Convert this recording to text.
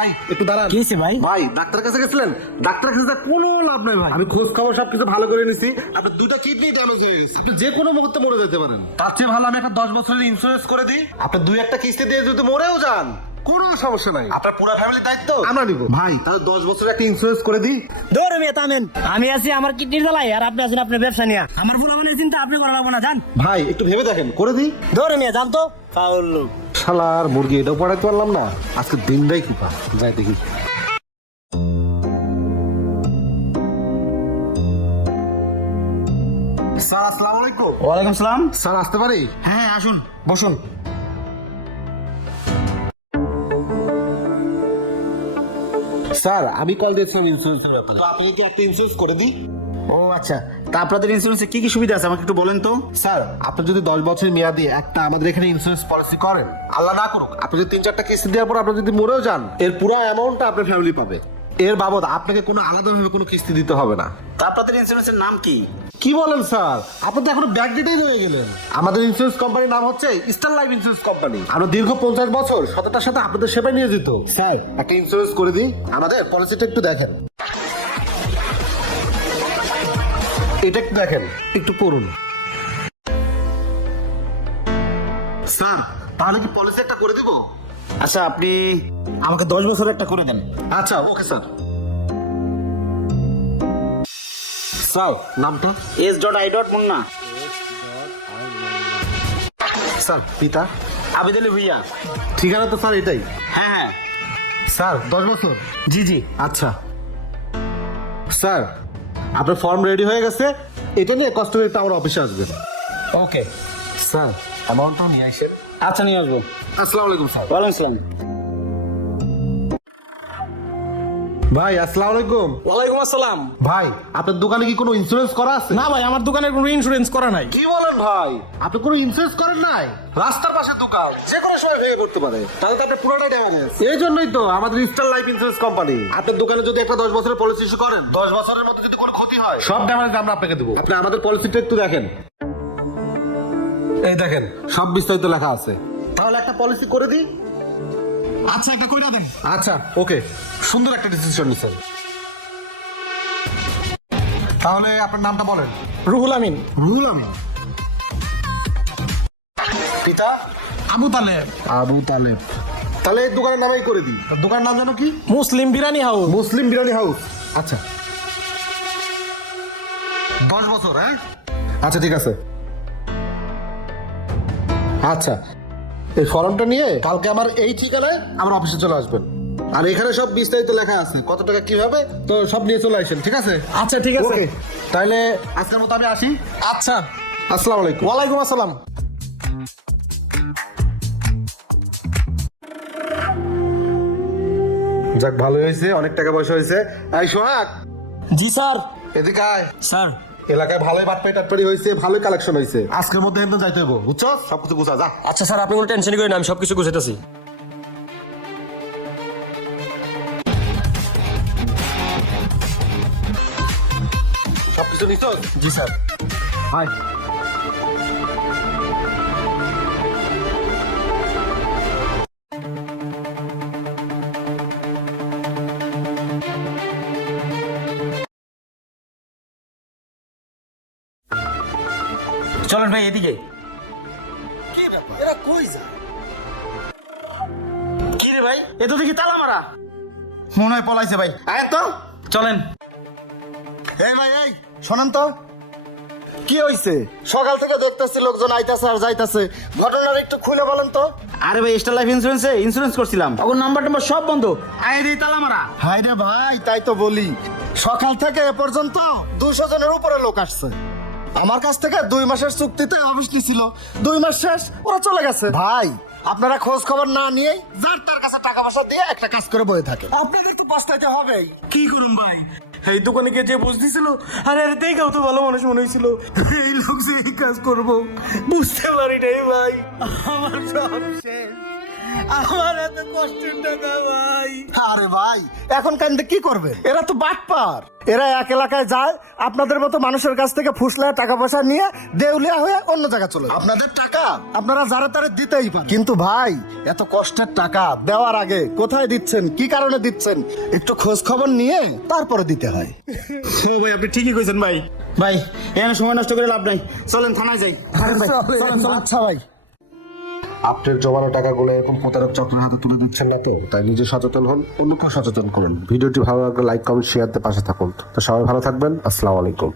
ভাই একটু দাঁড়ান। কি হয়েছে ভাই? ভাই ডাক্তারের কাছে গেছিলেন? ডাক্তারের কাছে কোনো লাভ নাই ভাই। আমি খোঁজ খবর সবকিছু ভালো করে নিছি, আপনার দুটো কিডনি ড্যামেজ হয়ে গেছে, আপনি যে কোনো মুহূর্তে মরে যেতে পারেন। তার চেয়ে ভালো আমি একটা 10 বছরের ইন্স্যুরেন্স করে দিই, আপনার 2-1টা কিস্তি দিয়ে যদি মরেও যান কোনো সমস্যা নাই, আপনার পুরো ফ্যামিলির দায়িত্ব আমরা নিব। ভাই তাহলে 10 বছরের একটা ইন্স্যুরেন্স করে দিই। ধরে মেয়ে থামেন, আমি আছি আমার কিডনির জ্বালাই, আর আপনি আছেন আপনার ব্যবসা নিয়ে। আমার ভুল মানে চিন্তা আপনি করা লাগবো না, জান। ভাই একটু ভেবে দেখেন, করে দিই। ধরে মেয়ে জান তো ফাউল লোক। শালার মুরগি এটাও পড়াইতে পারলাম না, আজকে দিনটাই কৃপা। যাই দেখি। স্যার আসসালামু আলাইকুম। ওয়ালাইকুম সালাম। স্যার আসতে পারি? হ্যাঁ আসুন, বসুন। স্যার আমি কল দিয়েছিলাম ইন্স্যুরেন্সের ব্যাপারে, তো আপনি কি একটা ইন্স্যুরেন্স করে দিই? ও আচ্ছা, তা আপনাদের ইন্স্যুরেন্সে কি কি সুবিধা আছে আমাকে একটু বলেন তো। স্যার আপনি যদি 10 বছর মেয়াদি একটা আমাদের এখানে ইন্স্যুরেন্স পলিসি করেন, আল্লাহ না করুক আপনি যদি 3-4টা কিস্তি দেওয়ার পর আপনি যদি মরেও যান, এর পুরো অ্যামাউন্টটা আপনার ফ্যামিলি পাবে। এর বাবদ আপনাকে কোনো আলাদাভাবে কোনো কিস্তি দিতে হবে না। তা আপনাদের ইন্স্যুরেন্সের নাম কি? কি বলেন স্যার, আপনি তো এখনো ব্যাকডেটেই রয়ে গেলেন। আমাদের ইন্স্যুরেন্স কোম্পানির নাম হচ্ছে ইস্টার্ন লাইফ ইন্স্যুরেন্স কোম্পানি। আমরা দীর্ঘ 50 বছর সততার সাথে আপনাদের সেবায় নিয়োজিত। স্যার একটা ইন্স্যুরেন্স করে দিই, আমাদের পলিসিটা একটু দেখেন। এটা একটু দেখেন, একটু পড়ুন। স্যার তাহলে কি পলিসি একটা করে দিব? আচ্ছা আপনি আমাকে 10 বছরের একটা করে দেন। আচ্ছা ওকে স্যার। স্যার নামটা? S.I. মুন্না। স্যার পিতা? আবেদ আলী ভুইয়া। ঠিকানা তো স্যার এটাই? হ্যাঁ হ্যাঁ। স্যার 10 বছর? জি জি। আচ্ছা স্যার আপনার ফর্ম রেডি হয়ে গেছে, এটা নিয়ে কাস্টমার একটা আমার অফিসে আসবেন। ওকে স্যার অ্যামাউন্টটা নিয়ে আসেন। আচ্ছা, নিয়ে আসবো। আসসালামু আলাইকুম স্যার। ওয়ালাইকুম আসসালাম। ভাই আসসালামু আলাইকুম। ওয়ালাইকুম আসসালাম। ভাই আপনার দোকানে কি কোনো ইন্স্যুরেন্স করা আছে? না ভাই, আমার দোকানের কোনো ইন্স্যুরেন্স করা নাই। কি বলেন ভাই, আপনি কোনো ইন্স্যুরেন্স করেন নাই? রাস্তার পাশে দোকান, যে কোনো সময় ভেঙে পড়তে পারে, তাহলে তো আপনার পুরোটাই ড্যামেজ। এই জন্যই তো আমাদের ইস্টার্ন লাইফ ইন্স্যুরেন্স কোম্পানি। আপনার দোকানে যদি একটা 10 বছরের পলিসি ইস্যু করেন, 10 বছরের মধ্যে যদি কোনো ক্ষতি হয়, সব ড্যামেজ আমরা আপনাকে দেবো। আপনি আমাদের পলিসিটা একটু দেখেন, এই দেখেন সব বিস্তারিত লেখা আছে। তাহলে একটা পলিসি করে দিই। আচ্ছা, একটা কইরা দেন। আচ্ছা ওকে, সুন্দর একটা ডিসিশন নিছেন। তাহলে আপনার নামটা বলেন। রুহুল আমিন। রুহুল আমিন। পিতা? আবু তালেব। আবু তালেব। তাহলে এই দোকানের নামেই করে দিই। দোকানের নাম জানো কি? মুসলিম বিরিয়ানি হাউস। মুসলিম বিরিয়ানি হাউস। আচ্ছা 10 বছর, হ্যাঁ আচ্ছা ঠিক আছে। আচ্ছা এই ফর্মটা নিয়ে কালকে আমার এই ঠিকানায় আমার অফিসে চলে আসবেন, আর এখানে সব বিস্তারিত লেখা আছে, কত টাকা কিভাবে, তো সব নিয়ে চলে আসেন, ঠিক আছে? আচ্ছা ঠিক আছে। ওকে তাহলে আজকের মতো আমি আসি। আচ্ছা। আসসালামু আলাইকুম। ওয়ালাইকুম আসসালাম। যাক ভালো হয়েছে, অনেক টাকা পয়সা হয়েছে। এই সোহাগ জি স্যার। এদিকে আয়। স্যার এলাকায় ভালোই বাটপাই টাটপাড়ি হয়েছে, ভালোই কালেকশন হয়েছে, আজকের মধ্যে একদম যাইতে হইব, বুঝছো? সবকিছু গুছা যা। আচ্ছা স্যার, আপনি কোনো টেনশন করেন না, আমি সবকিছু গুছাইতেছি। সবকিছু নিচ্ছ? জি স্যার। হাই চলেন ভাই এদিকে। এরা কই যায়? কি রে ভাই, এ তো দেখি তালা মারা। মনে হয় পলাইছে ভাই। আয় তো। চলেন। এই ভাই, এই শোনেন তো, কি হইছে? সকাল থেকে দেখতেছি লোকজন আইতাছে আর যাইতাছে, ঘটনাটা একটু খুলে বলেন তো। আরে ভাই, স্টার লাইফ ইন্স্যুরেন্সে ইন্স্যুরেন্স করছিলাম, ওর নাম্বার টাম্বার সব বন্ধ, আয় দিয়ে তালা মারা। হাই রে ভাই, তাই তো বলি, সকাল থেকে এ পর্যন্ত 200 জনের উপরে লোক আসছে। আমার কাছ থেকে 2 মাসের চুক্তিতে অফিস নিছিল, 2 মাস শেষ, ওরা চলে গেছে। ভাই আপনারা খোঁজ খবর না নিয়ে যার তার কাছে টাকা পয়সা দিয়ে একটা কাজ করে বয়ে থাকে, আপনাদের তো পস্তাইতে হবেই। কি করুন ভাই, এই দোকানে গিয়ে যে বুঝতেছিল, আরে আরে দেখাও তো ভালো মানুষ মনে হয়েছিল, এই লোক যে এই কাজ করবো বুঝতে পারি নাই ভাই, আমার সব শেষ। আমার এত কষ্টের টাকা ভাই। আরে ভাই এখন কান্দে কি করবে? এরা তো বাটপার। এরা এক এলাকায় যায়, আপনাদের মতো মানুষের কাছ থেকে ফুসলা টাকা পয়সা নিয়ে দেউলিয়া হয়ে অন্য জায়গায় চলে যায়। আপনাদের টাকা আপনারা যারা তারা দিতেই পারেন, কিন্তু ভাই এত কষ্টের টাকা দেওয়ার আগে কোথায় দিচ্ছেন, কি কারণে দিচ্ছেন, একটু খোঁজ খবর নিয়ে তারপরে দিতে হয়। ও ভাই আপনি ঠিকই কইছেন ভাই। ভাই এখানে সময় নষ্ট করে লাভ নাই, চলেন থানায় যাই। আচ্ছা ভাই, আপনার জমানো টাকাগুলো এরকম প্রতারক চক্রের হাতে তুলে দিচ্ছেন না তো, তাই নিজে সচেতন হন, অন্যকেও সচেতন করুন। ভিডিওটি ভালো লাগলে লাইক কমেন্ট শেয়ার দিয়ে পাশে থাকুন। তো সবাই ভালো থাকবেন, আসসালামু আলাইকুম।